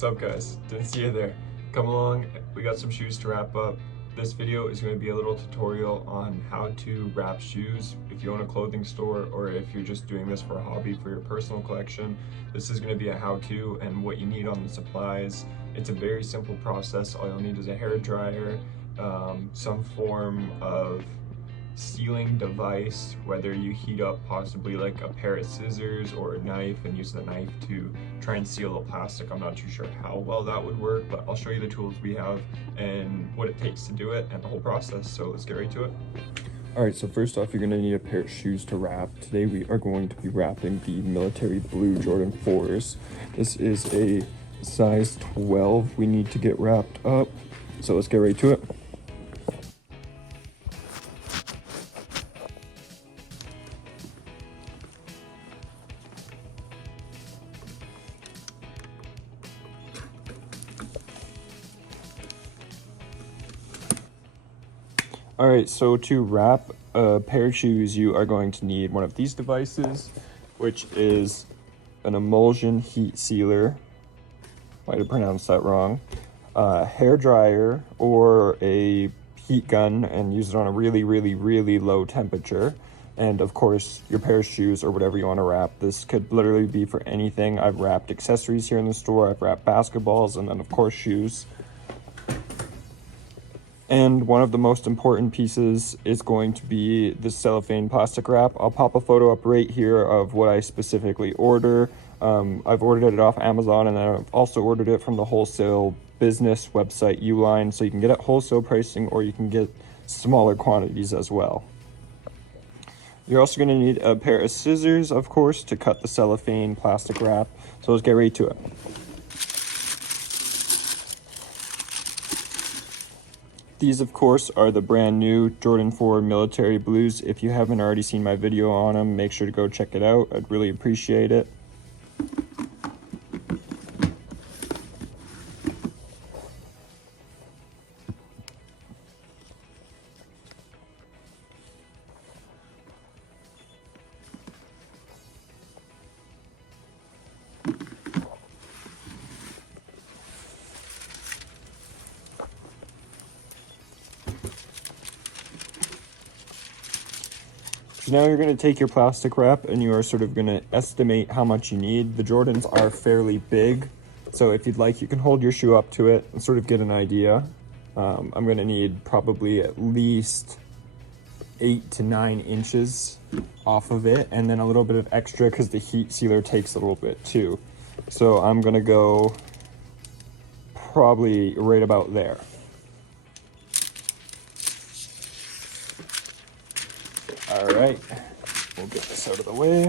What's up guys? Didn't see you there. Come along, we got some shoes to wrap up. This video is going to be a little tutorial on how to wrap shoes if you own a clothing store or if you're just doing this for a hobby for your personal collection. This is going to be a how-to and what you need on the supplies. It's a very simple process. All you'll need is a hair dryer, some form of sealing device, whether you heat up possibly like a pair of scissors or a knife and use the knife to try and seal the plastic. I'm not too sure how well that would work, but I'll show you the tools we have and what it takes to do it and the whole process. So let's get right to it. All right, so first off, you're gonna need a pair of shoes to wrap. Today we are going to be wrapping the military blue Jordan 4s. This is a size 12 we need to get wrapped up. So let's get right to it. All right, so to wrap a pair of shoes, you are going to need one of these devices, which is an emulsion heat sealer. Might have pronounced that wrong. A hair dryer or a heat gun, and use it on a really low temperature. And of course, your pair of shoes or whatever you want to wrap. This could literally be for anything. I've wrapped accessories here in the store. I've wrapped basketballs, and then of course shoes. And one of the most important pieces is going to be the cellophane plastic wrap. I'll pop a photo up right here of what I specifically order. I've ordered it off Amazon, and then I've also ordered it from the wholesale business website Uline, so you can get it wholesale pricing or you can get smaller quantities as well. You're also going to need a pair of scissors, of course, to cut the cellophane plastic wrap. So let's get right to it. These, of course, are the brand new Jordan 4 military blues. If you haven't already seen my video on them, make sure to go check it out. I'd really appreciate it. So now you're going to take your plastic wrap and you are sort of going to estimate how much you need. The Jordans are fairly big, so if you'd like, you can hold your shoe up to it and sort of get an idea. I'm going to need probably at least 8 to 9 inches off of it, and then a little bit of extra because the heat sealer takes a little bit too. So I'm going to go probably right about there. All right, we'll get this out of the way.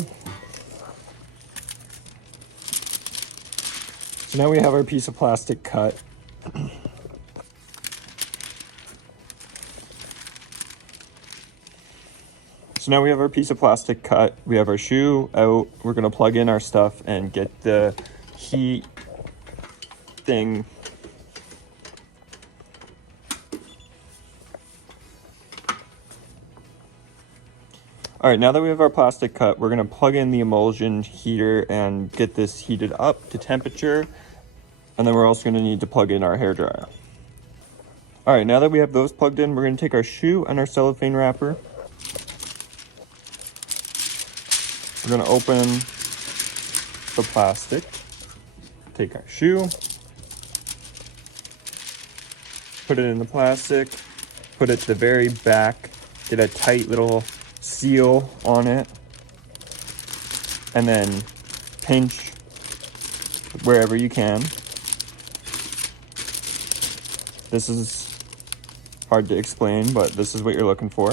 So now we have our piece of plastic cut. We have our shoe out. We're gonna plug in our stuff and get the heat thing. All right, now that we have our plastic cut, we're gonna plug in the emulsion heater and get this heated up to temperature. And then we're also gonna need to plug in our hair dryer. All right, now that we have those plugged in, we're gonna take our shoe and our cellophane wrapper. We're gonna open the plastic, take our shoe, put it in the plastic, put it to the very back, get a tight little seal on it, and then pinch wherever you can. This is hard to explain, but this is what you're looking for.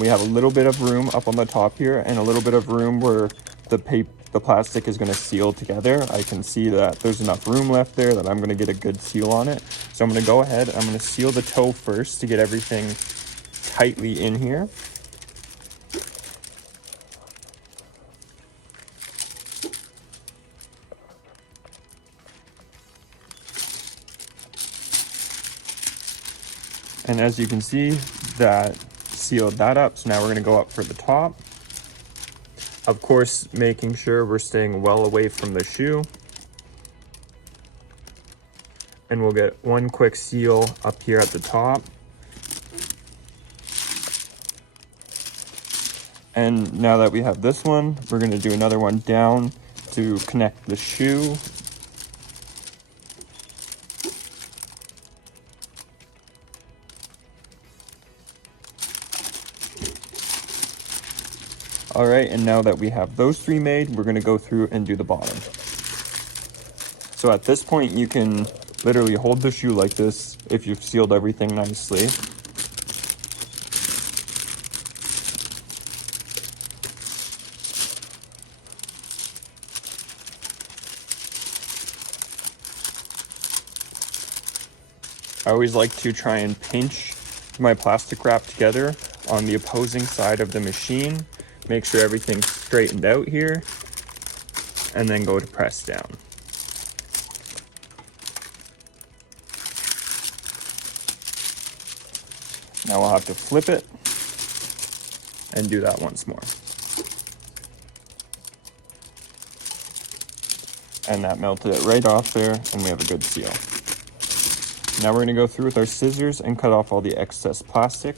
We have a little bit of room up on the top here and a little bit of room where the plastic is going to seal together. I can see that there's enough room left there that I'm going to get a good seal on it. So I'm going to go ahead, I'm going to seal the toe first to get everything tightly in here. And as you can see, that sealed that up. So now we're going to go up for the top. Of course, making sure we're staying well away from the shoe. and we'll get one quick seal up here at the top. And now that we have this one, we're going to do another one down to connect the shoe. All right, and now that we have those three made, we're going to go through and do the bottom. So at this point, you can literally hold the shoe like this if you've sealed everything nicely. I always like to try and pinch my plastic wrap together on the opposing side of the machine. Make sure everything's straightened out here, and then go to press down. Now we'll have to flip it and do that once more. And that melted it right off there, and we have a good seal. Now we're going to go through with our scissors and cut off all the excess plastic.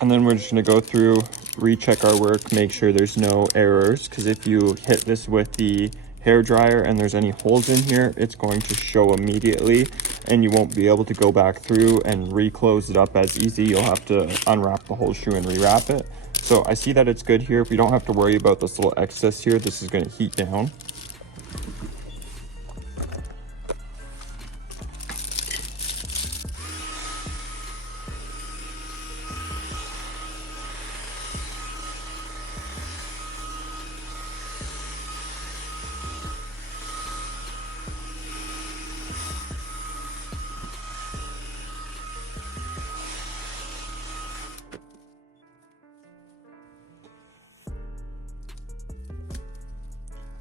And then we're just going to go through, recheck our work, make sure there's no errors, because if you hit this with the hair dryer and there's any holes in here, it's going to show immediately, and you won't be able to go back through and re-close it up as easy. You'll have to unwrap the whole shoe and rewrap it. So I see that it's good here. We don't have to worry about this little excess here. This is going to heat down.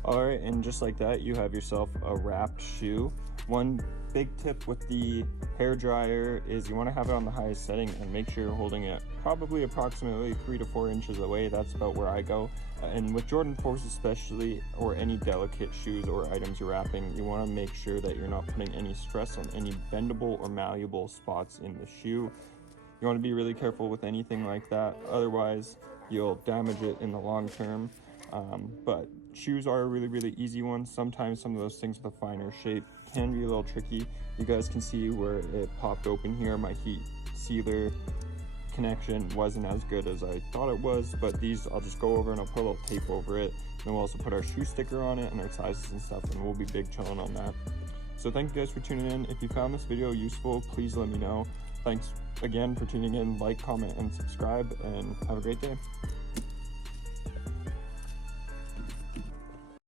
All right, and just like that, you have yourself a wrapped shoe. One big tip with the hair dryer is you want to have it on the highest setting and make sure you're holding it probably approximately 3 to 4 inches away. That's about where I go. And with Jordan 4s especially, or any delicate shoes or items you're wrapping, you want to make sure that you're not putting any stress on any bendable or malleable spots in the shoe. You want to be really careful with anything like that, otherwise you'll damage it in the long term. But shoes are a really easy one. Sometimes some of those things with a finer shape can be a little tricky. You guys can see where it popped open here. My heat sealer connection wasn't as good as I thought it was, but these I'll just go over and I'll put a little tape over it. And we'll also put our shoe sticker on it and our sizes and stuff, and we'll be big chilling on that. So thank you guys for tuning in. If you found this video useful, please let me know. Thanks again for tuning in. Like, comment, and subscribe, and have a great day.